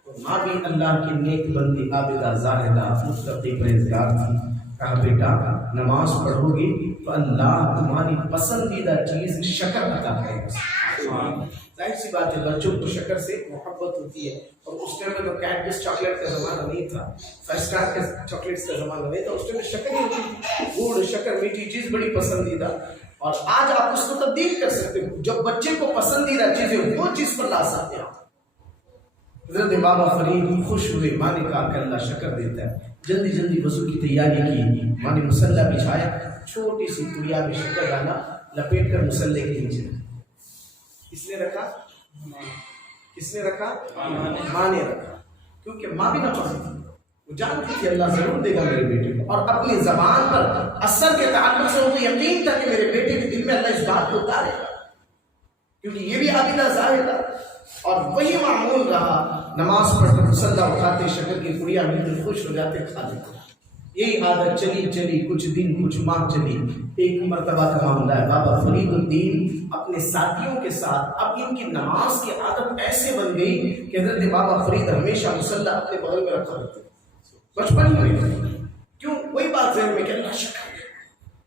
تو ماں بھی اللہ کی نیک بندی، عابدہ، زاہدہ، متقی، پرہیزگار تھی۔ کہا بیٹا نماز پڑھو گی تو اللہ تمہاری پسندیدہ چیز شکر عطا کرے گا۔ ظاہر سی بات ہے بچوں کو شکر سے محبت ہوتی ہے، اور اس ٹائم میں تو کینڈس چاکلیٹ کا زمانہ نہیں تھا، 5 اسٹار کے چاکلیٹس کا زمانہ نہیں تھا، اس ٹائم میں شکر ہی ہوتی تھی، گڑ، شکر، میٹھی چیز بڑی پسندیدہ۔ اور آج آپ اس کو تبدیل کر سکتے ہو، جب بچے کو پسندیدہ چیز ہے وہ چیز پر لا سکتے ہیں۔ حضرت بابا فرید خوش ہوئے، ماں نے کہا کہ اللہ شکر دیتا ہے، جلدی جلدی وضو کی تیاری کی، ماں نے مصلی بچھایا، چھوٹی سی پڑیا میں شکر ڈالا، لپیٹ کر مصلی کے نیچے کس نے رکھا؟ کس نے رکھا؟ ماں نے رکھا، کیونکہ ماں بھی نہ پڑھی تھی، وہ جانتی تھی اللہ ضرور دے گا میرے بیٹے کو، اور اپنی زبان پر اثر کے تعلق سے ان کو یقین تھا کہ میرے بیٹے کے دل میں اللہ اس بات کو اتارے گا، کیونکہ یہ بھی عابدہ زاہدہ، اور وہی معمول رہا، نماز پڑھ کر مصلی اٹھاتے، شکر کی پڑیا ملتے، خوش ہو جاتے، کھا لیتے۔ یہی عادت چلی کچھ دن کچھ ماہ چلی، ایک مرتبہ کا معاملہ ہے، بابا فرید الدین اپنے ساتھیوں کے ساتھ، اب ان کی نماز کی عادت ایسے بن گئی کہ حضرت بابا فرید ہمیشہ مصلی اپنے بغل میں رکھا کرتے، بچپن میں، کیوں؟ وہی بات ذہن میں کہ اللہ شکر ہے،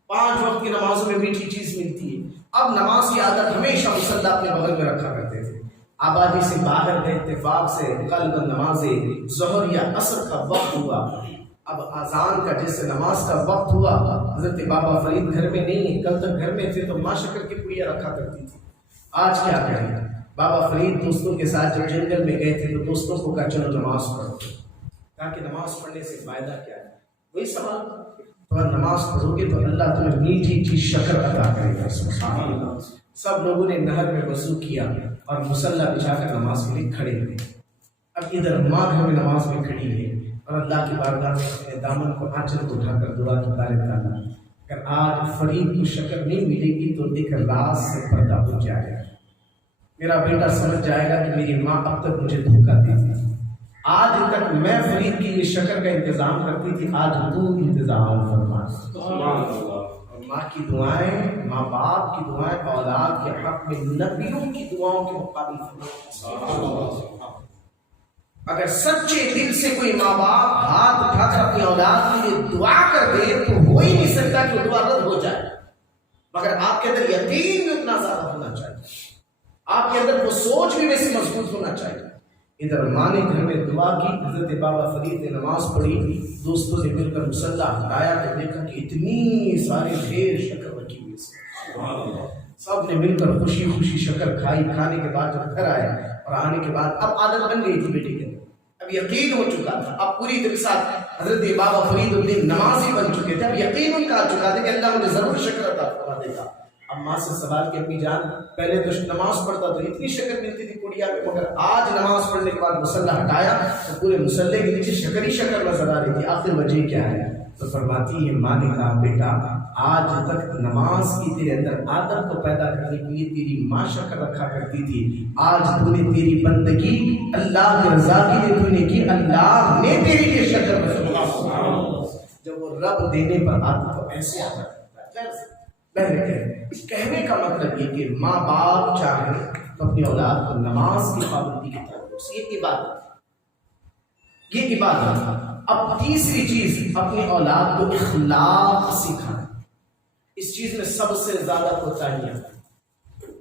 5 وقت کی نمازوں میں میٹھی چیز ملتی ہے، اب نماز کی عادت ہمیشہ مصلی اپنے بغل میں رکھا کرتے تھے۔ آبادی سے باہر گئے، اتفاق سے قلب نمازیں ظہر یا عصر کا وقت ہوا، اب اذان کا جیسے نماز کا وقت ہوا، حضرت بابا فرید گھر میں نہیں ہے، کل تک گھر میں تھے تو ماں شکر کی پڑیا رکھا کرتی تھی، آج کیا کریں؟ بابا فرید دوستوں کے ساتھ جب جنگل میں گئے تھے تو دوستوں کو کہا چلو نماز پڑھو، تاکہ نماز پڑھنے سے فائدہ کیا ہے؟ وہی سوال، اگر نماز پڑھو گے تو اللہ تمہیں میٹھی چیز شکر عطا کرے گا، سبحان اللہ۔ سب لوگوں نے نہر میں وضو کیا اور مصلی بچھا کر نماز کے لیے کھڑے ہوئے، اب ادھر ماں گھر میں نماز میں کھڑی ہے اور اللہ کی بارگاہ میں اپنے دامن کو آنچل کو اٹھا کر دعا کی، بارے تعالیٰ اگر آج فرید کو شکر نہیں ملے گی تو دیکھ راز سے پردہ ہو جائے گا، میرا بیٹا سمجھ جائے گا کہ میری ماں اب تک مجھے دھوکہ دیتی، آج تک میں فرید کی یہ شکر کا انتظام کرتی تھی، آج تو انتظام فرما۔ ماں کی دعائیں، ماں باپ کی دعائیں اولاد کے حق میں نبیوں کی دعاؤں کے مقابل فرما۔ اگر سچے دل سے کوئی ماں باپ ہاتھ اٹھا کر اپنی اولاد کے لیے دعا کر دے تو ہو ہی نہیں سکتا کہ دعا رد ہو جائے، مگر آپ کے اندر یقین بھی اتنا زیادہ ہونا چاہیے، آپ کے اندر وہ سوچ بھی ویسے مضبوط ہونا چاہیے۔ ادھر ماں نے گھر میں دعا کی، حضرت بابا فرید نے نماز پڑھی، دوستوں نے مل کر مصلی ہٹایا تو دیکھا کہ اتنی ساری ڈھیر شکر رکھی ہوئی ہے، سب نے مل کر خوشی خوشی شکر کھائی، کھانے کے بعد جب گھر آئے اور آنے کے بعد اب عادت بن گئی تھی بیٹے کے اندر، اب یقین ہو چکا تھا، اب پوری دل ساتھ حضرت بابا فرید الدین نمازی بن چکے تھے، اب یقین ان کا آ چکا تھا کہ اللہ مجھے ضرور شکر عطا فرما دے گا۔ اب ماں سے سوال کی اپنی جان، پہلے تو نماز پڑھتا تو اتنی شکر ملتی تھی پڑیا میں، مگر آج نماز پڑھنے کے بعد مصلی ہٹایا تو پورے مصلی کے نیچے شکر ہی شکر نظر آ رہی تھی، آخر وجہ کیا ہے؟ تو فرماتی ہے ماں نے کہا بیٹا آج تک نماز کی تیرے اندر عادت کو پیدا کرنے کے لیے تیری ماں شکر رکھا کرتی تھی، آج تو نے تیری بندگی اللہ کی رضا کے لیے تو نے کی، اللہ نے تیرے لیے شکر رکھا۔ جب وہ رب دینے پر آتا تو ایسے آتا کہنے کا مطلب یہ کہ ماں باپ چاہیں تو اپنی اولاد کو نماز کی پابندی کی طرف سے، یہ عبادت، یہ عبادت۔ اب تیسری چیز اپنی اولاد کو اخلاق سکھانا، اس چیز میں سب سے زیادہ کوتاہی ہے۔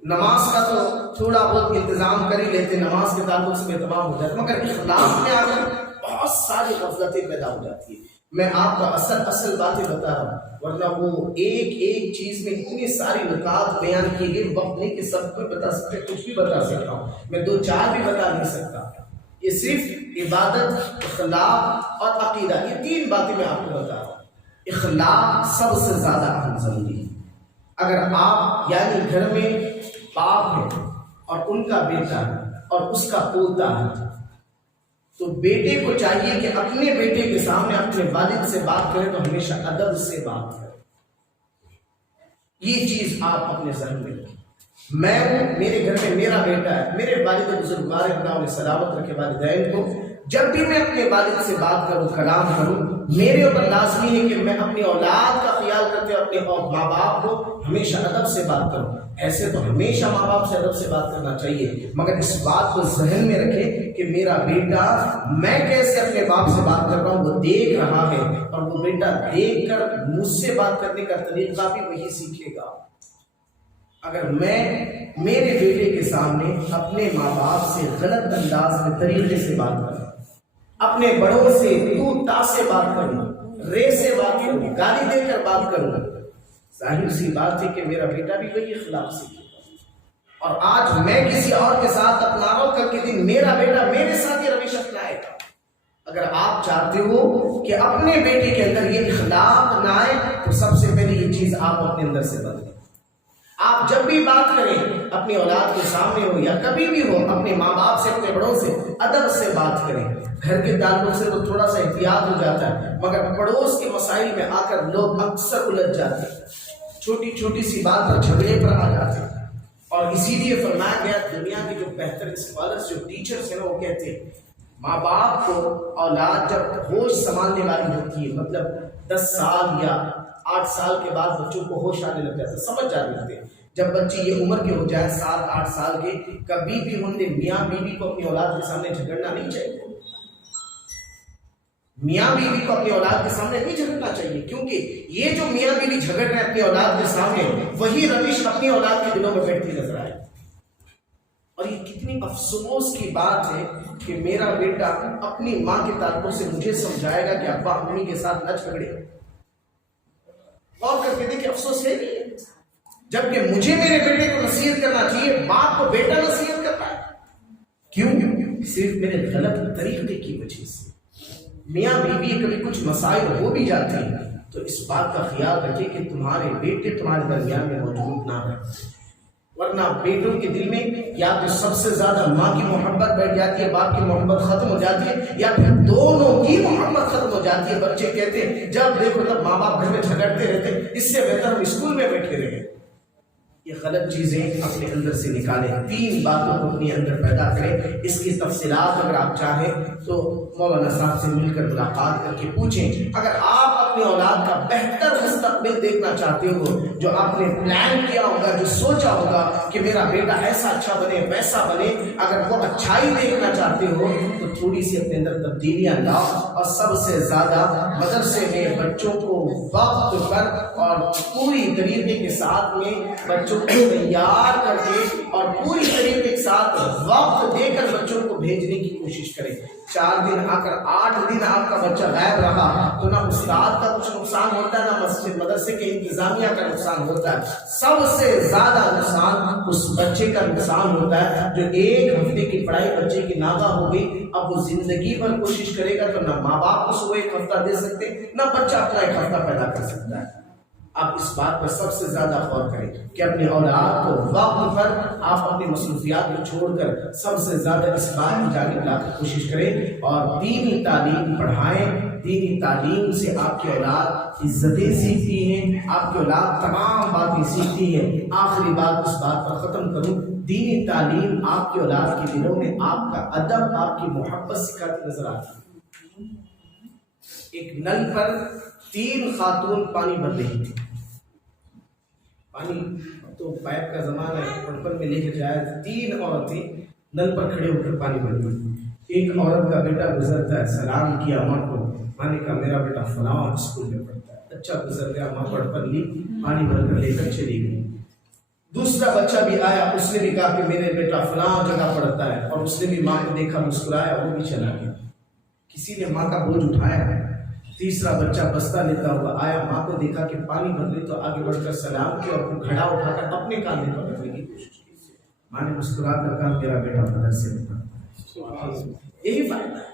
نماز کا تو تھوڑا بہت انتظام کر ہی لیتے، نماز کے تعلق سے اہتمام ہو جاتا، مگر اخلاق میں آ کر بہت ساری غفلتیں پیدا ہو جاتی ہیں۔ میں آپ کو اصل باتیں بتا رہا ہوں، ورنہ وہ ایک چیز میں اتنی ساری نکات بیان کی گئی، وقت نہیں کہ سب کو بتا سکتے، کچھ بھی بتا سکتا ہوں، میں 2-4 بھی بتا نہیں سکتا۔ یہ صرف عبادت، اخلاق اور عقیدہ، یہ 3 باتیں میں آپ کو بتا رہا ہوں۔ اخلاق سب سے زیادہ اہم ضروری ہے۔ اگر آپ یعنی گھر میں باپ ہے اور ان کا بیٹا ہے اور اس کا پوتا ہے تو بیٹے کو چاہیے کہ اپنے بیٹے کے سامنے اپنے والد سے بات کرے تو ہمیشہ ادب سے بات کرے، یہ چیز آپ اپنے ذہن میں رکھیں۔ میں ہوں، میرے گھر میں میرا بیٹا ہے، میرے والد بزرگوار اللہ انہیں سلامت رکھے والدین کو، جب بھی میں اپنے والد سے بات کروں، کلام کروں، میرے اوپر لازمی ہے کہ میں اپنی اولاد کا خیال کرتے ہوئے اپنے ماں باپ کو ہمیشہ ادب سے بات کروں۔ ایسے تو ہمیشہ ماں باپ سے ادب سے بات کرنا چاہیے، مگر اس بات کو ذہن میں رکھے کہ میرا بیٹا میں کیسے اپنے باپ سے بات کر رہا ہوں وہ دیکھ رہا ہے، اور وہ بیٹا دیکھ کر مجھ سے بات کرنے کا طریقہ بھی وہی سیکھے گا۔ اگر میں میرے بیٹے کے سامنے اپنے ماں باپ سے غلط انداز میں طریقے سے بات کروں، اپنے بڑوں سے تو تا سے بات کروں، رے سے بات کروں، گالی دے کر بات کروں، ظاہر سی بات ہے کہ میرا بیٹا بھی وہی اخلاق سیکھے گا۔ اور آج میں کسی اور کے ساتھ اپنا رہا ہوں، کل کے دن میرا بیٹا میرے ساتھ یہ اگر آپ چاہتے ہو کہ اپنے بیٹے کے اندر یہ اخلاق نہ آئے تو سب سے پہلے یہ چیز آپ اپنے اندر سے بدلیں. آپ جب بھی بات کریں اپنی اولاد کے سامنے ہو یا کبھی بھی ہو، اپنے ماں باپ سے، اپنے بڑوں سے ادب سے بات کریں. گھر کے تعلق سے تو تھوڑا سا احتیاط ہو جاتا ہے، مگر پڑوس کے مسائل میں آ کر لوگ اکثر الجھ جاتے ہیں، چھوٹی چھوٹی سی بات پر جھگڑے پر آ جاتے ہیں. اور اسی لیے فرمایا گیا دنیا کے جو بہتر اسکالرز، جو ٹیچرز ہیں، وہ کہتے ہیں ماں باپ کو اولاد جب ہوش سنبھالنے والی ہوتی ہے، مطلب 10 سال یا 8 سال کے بعد بچوں کو ہوش آنے لگ جاتا ہے، سمجھ جانے لگتے ہیں. جب بچے یہ عمر کے ہو جائے 7-8 سال کے، کبھی بھی ہم نے میاں بیوی کو اپنی اولاد کے سامنے جھگڑنا نہیں چاہیے. میاں بیوی کو اپنی اولاد کے سامنے نہیں جھگڑنا چاہیے، کیونکہ یہ جو میاں بیوی جھگڑ رہے ہیں اپنی اولاد کے سامنے، وہی روش اپنی اولاد کے دلوں میں بیٹھتی نظر آئے. اور یہ کتنی افسوس کی بات ہے کہ میرا بیٹا اپنی ماں کے تعلق سے مجھے سمجھائے گا کہ ابا امی کے ساتھ نہ جھگڑے. غور کر کے دیکھیں، افسوس ہے نہیں، جبکہ مجھے میرے بیٹے کو نصیحت کرنا چاہیے، باپ کو بیٹا نصیحت کرتا ہے. کیوں؟ صرف میرے غلط طریقے کی وجہ سے. میاں بیوی کبھی کچھ مسائل ہو بھی جاتے ہیں تو اس بات کا خیال رکھیں کہ تمہارے بیٹے تمہارے درمیان میں موجود نہ رہیں، ورنہ بیٹوں کے دل میں یا تو سب سے زیادہ ماں کی محبت بیٹھ جاتی ہے، باپ کی محبت ختم ہو جاتی ہے، یا پھر دونوں کی محبت ختم ہو جاتی ہے. بچے کہتے ہیں جب دیکھو تب ماں باپ گھر میں جھگڑتے رہتے، اس سے بہتر ہم اسکول میں بیٹھے رہے. یہ غلط چیزیں اپنے اندر سے نکالیں. 3 باتوں کو اپنے اندر پیدا کریں. اس کی تفصیلات اگر آپ چاہیں تو مولانا صاحب سے مل کر ملاقات کر کے پوچھیں. اگر آپ اپنی اولاد کا بہتر مستقبل دیکھنا چاہتے ہو، جو آپ نے پلان کیا ہوگا، جو سوچا ہوگا کہ میرا بیٹا ایسا اچھا بنے، ویسا بنے، اگر وہ اچھائی دیکھنا چاہتے ہو تو تھوڑی سی اپنے اندر تبدیلیاں لاؤ. اور سب سے زیادہ مدرسے میں بچوں کو وقت پر اور پوری طریقے کے ساتھ میں بچوں کو تیار کر کے اور پوری طریقے کے ساتھ وقت دے کر بچوں کو بھیجنے کی کوشش کریں. 4 دن آ کر 8 دن آپ کا بچہ غائب رہا تو نہ استاد کا کچھ نقصان ہوتا ہے، نہ مسجد مدرسے کے انتظامیہ کا نقصان ہوتا ہے. سب سے زیادہ نقصان اس بچے کا نقصان ہوتا ہے جو 1 ہفتے کی پڑھائی بچے کی ناغہ ہو گئی. اب وہ زندگی بھر کوشش کرے گا تو نہ ماں باپ کو صبح 1 ہفتہ دے سکتے، نہ بچہ اپنا 1 ہفتہ پیدا کر سکتا ہے. آپ اس بات پر سب سے زیادہ غور کریں کہ اپنی اولاد کو وقت پر آپ اپنی مصروفیات کو چھوڑ کر سب سے زیادہ اس بات کی جانب لا کر کوشش کریں اور دینی تعلیم پڑھائیں. دینی تعلیم سے آپ کی اولاد عزتیں سیکھتی ہیں، آپ کی اولاد تمام باتیں سیکھتی ہے. آخری بات اس بات پر ختم کروں، دینی تعلیم آپ کی اولاد کے دلوں میں آپ کا ادب، آپ کی محبت سکھاتی نظر آتی ہے. ایک نل پر 3 خاتون پانی بھر رہی تھی. پانی تو پائپ کا زمانہ ہے، پڑپن میں لے کے جایا. 3 عورتیں نل پر کھڑے ہو کر پانی بھر رہی. ایک عورت کا بیٹا گزرتا ہے، سلام کیا ماں کو، ماں نے کہا میرا بیٹا فلاں اسکول میں پڑھتا ہے. اچھا گزر گیا، ماں پڑپن لی، پانی بھر کر لے کر چلی گئی. دوسرا بچہ بھی آیا، اس نے بھی کہا کہ میرے بیٹا فلاں جگہ پڑھتا ہے، اور اس نے بھی ماں کو دیکھا، مسکرایا، وہ بھی چلا گیا. کسی نے ماں کا بوجھ اٹھایا. تیسرا بچہ بستہ لیتا ہوا آیا، ماں کو دیکھا کہ پانی بھر رہی تو آگے بڑھ کر سلام کیا اور گھڑا اٹھا کر اپنے کاندھے پر رکھنے کی کوشش کی. ماں نے مسکرا کر کہا میرا بیٹا مدرسے میں پڑھتا ہے. یہی فائدہ ہے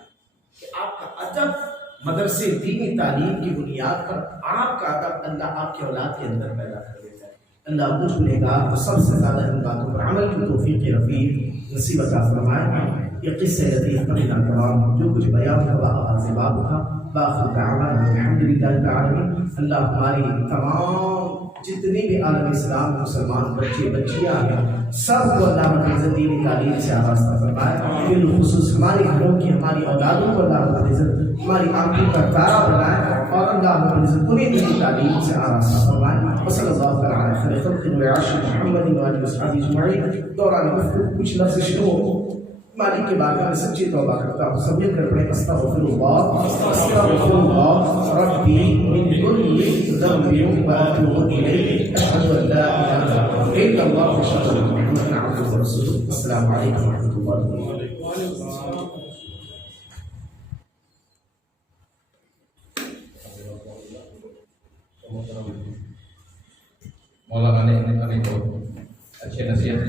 کہ آپ کا ادب مدرسے دینی تعلیم کی بنیاد پر آپ کا ادب اللہ آپ کی اولاد کے اندر پیدا کر دیتا ہے. اللہ مجھ گنہگار کو سب سے زیادہ ان باتوں پر عمل کی توفیق رفیق نصیب عطا فرمائے. یہ قصہ لطیف پڑھنا تمام جو کچھ بیان ہوا آغاز باب تھا. باخر دعوانا الحمدللہ رب العالمین. اللہ ہماری تمام جتنی بھی عالم اسلام مسلمان بچے بچیاں ہیں سب کو اللہ رب العزت دینی تعلیم سے آراستہ فرمائے. بالخصوص ہمارے گھروں کی ہماری اولادوں کو اللہ رب العزت ہماری آنکھوں کا تارا بنائے اور اللہ رب العزت انہیں دینی تعلیم سے آراستہ فرمائے. وصلی اللہ تعالی علی خیر خلق وعاشر محمد و آلہ وصحبہ اجمعین. دوران گفتگو کچھ لفظ شروع مالک کے بارے میں سچی توبہ کرتا ہوں. سب مل کر پڑھیں استغفر اللہ ربی من کل ذنب واتوب الیہ اشہد ان لا الہ الا اللہ واشہد ان محمدا عبدہ ورسولہ. السلام علیکم ورحمۃ اللہ وبرکاتہ. مولانا نے ہمیں بہت اچھے نصیحت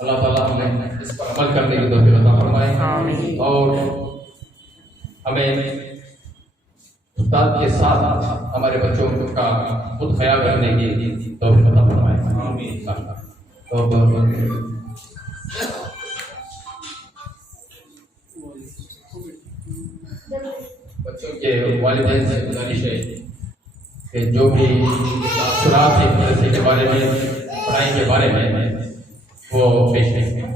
اللہ تعالیٰ ہمیں اس پر عمل کرنے کی توفیق عطا فرمائے. ہمارے بچوں کا خود خیال کرنے کی توفیق عطا فرمائے آمین تو بچوں کے والدین سے گزارش ہے کہ جو بھی تاثرات ہیں مدرسے کے بارے میں پڑھائی کے بارے میں وہ پیش کریں.